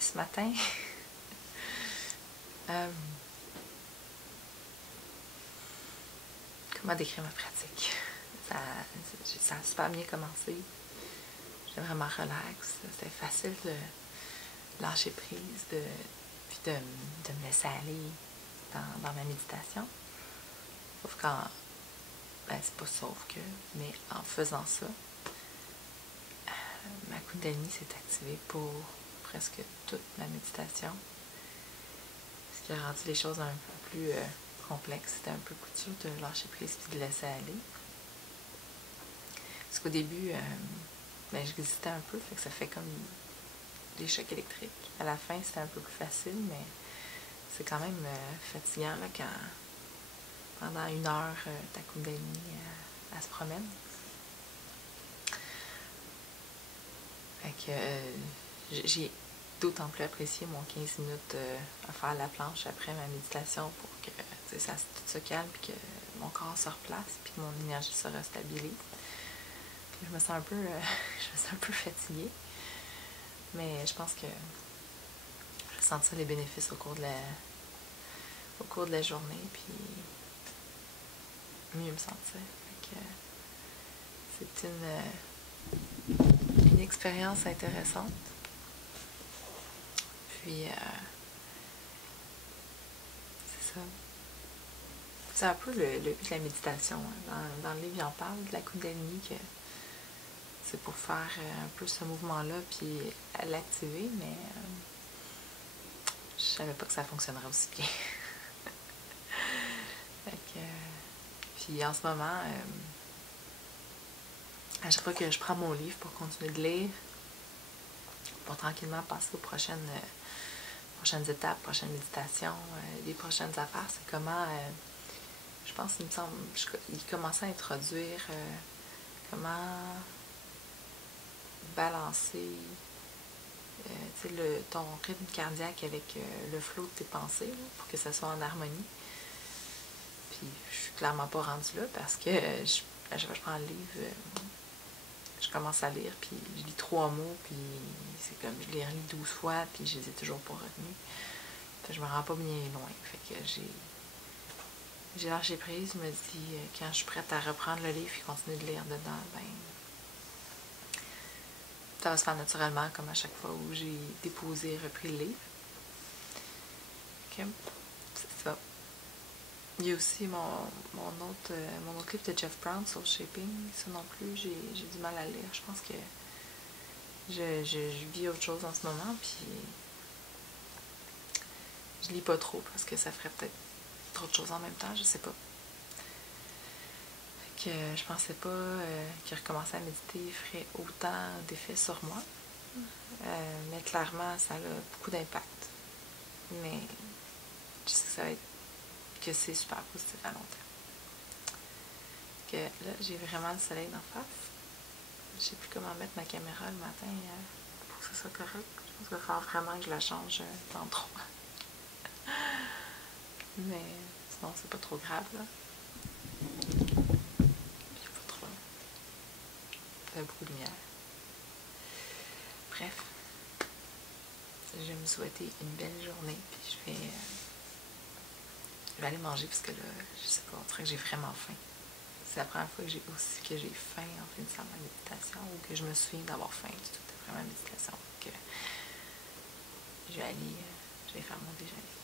Ce matin, comment décrire ma pratique? Ça a super bien commencé. J'étais vraiment relax. C'était facile de lâcher prise, puis de me laisser aller dans ma méditation. Sauf qu'en... Ben, c'est pas sauf que, mais en faisant ça, ma Kundalini s'est activée pour presque toute ma méditation. Ce qui a rendu les choses un peu plus complexes. C'était un peu coûteux de lâcher prise puis de laisser aller. Parce qu'au début, ben, j'hésitais un peu, fait que ça fait comme des chocs électriques. À la fin, c'était un peu plus facile, mais c'est quand même fatigant là, quand pendant 1 heure, ta Kundalini elle se promène. Fait que j'ai d'autant plus apprécié mon 15 minutes à faire la planche après ma méditation pour que tout se calme puis que mon corps se replace puis que mon énergie se restabilise. Puis je me sens un peu fatiguée, mais je pense que je vais sentir les bénéfices au cours de la journée puis mieux me sentir. Fait que c'est une expérience intéressante. Puis, c'est ça. C'est un peu le but de la méditation. Hein. Dans le livre, il en parle de la Kundalini, que c'est pour faire un peu ce mouvement-là, puis l'activer, mais je savais pas que ça fonctionnerait aussi bien. Fait que, puis en ce moment, à chaque fois que je prends mon livre pour continuer de lire, pour tranquillement passer aux prochaines étapes, prochaines méditations, les prochaines affaires, c'est comment, je pense, il me semble, il commençait à introduire comment balancer ton rythme cardiaque avec le flot de tes pensées, là, pour que ça soit en harmonie. Puis je suis clairement pas rendue là parce que à chaque fois que je prends le livre, je commence à lire, puis je lis 3 mots, puis c'est comme je les relis 12 fois, puis je les ai toujours pas retenus. Fait que je me rends pas bien loin. Fait que j'ai lâché prise, je me dis, quand je suis prête à reprendre le livre et continuer de lire dedans, ben ça va se faire naturellement, comme à chaque fois où j'ai déposé et repris le livre. Ok, c'est ça. Il y a aussi mon autre livre de Jeff Brown, Soul Shaping. Ça non plus, j'ai du mal à lire. Je pense que je vis autre chose en ce moment, puis je lis pas trop parce que ça ferait peut-être trop de choses en même temps, je sais pas. Fait que je pensais pas que recommencer à méditer ferait autant d'effets sur moi. Mais clairement, ça a beaucoup d'impact. Mais je sais que c'est super positif à long terme. Que là, j'ai vraiment le soleil d'en face. Je sais plus comment mettre ma caméra le matin pour que ce soit correct. Je pense qu'il va falloir vraiment que je la change d'endroit. Mais sinon, c'est pas trop grave, là. J'ai pas trop. Il y a beaucoup de lumière. Bref. Je vais me souhaiter une belle journée, puis je vais aller manger parce que là, je sais pas, on dirait que j'ai vraiment faim. C'est la première fois que j'ai faim en finissant ma méditation ou que je me souviens d'avoir faim tout après ma méditation. Donc, je vais faire mon déjeuner.